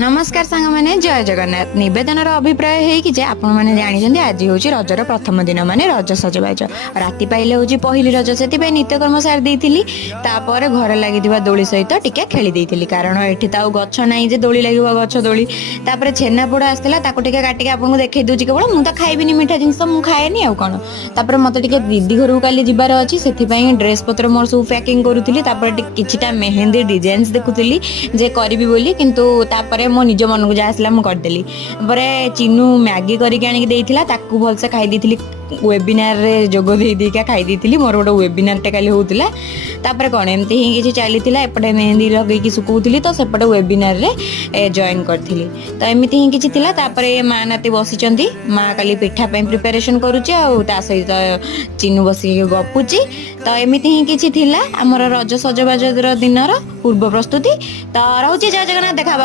नमस्कार सांग मैंने जय जगन्नाथ नवेदन अभिप्राय है कि आपण मैंने जानी आज हूँ रजर प्रथम दिन माने रज सजबाज राति पाइले हूँ पहली रज से नित्यकर्म सारी देती घर लगी दोली सहित टिके खेली देती कारण ये तो गच ना जे दोली लगे गच दोली छेनापोड़ आसाला काटिके आपको देखी दूसरी केवल मुझे खाइबी मीठा जिनस मुझे खाएनी आउ कौन मत दीदी घर को काली जबार अच्छी से ड्रेस पत्र मोर सब पैकिंग करूली कि मेहंदी डिजाइन्स देखुली जे करी बोली किंतु मो निज मन को जहाँ आसला करदेली चिन्नू मैगी करके आनिक ताकू भलसे खाई दी वेबिनार रे जोग देका खाई दी मोर गोटे वेबिनार टे काली होता कौन एमती ही किसी चली एपटे मेहंदी लगे सुखुली तो सेपटे वेबिनार रे जॉइन करी तो एमती ही किसी माँ नाती बसी माँ काली पिठा प्रिपेरेसन करुच्ची सहित चिन्नू बसिक गपुची तो एमती ही किसी आमर रज सजबाज दिन पूर्व प्रस्तुति तो रोचे जय जगन्नाथ देखा।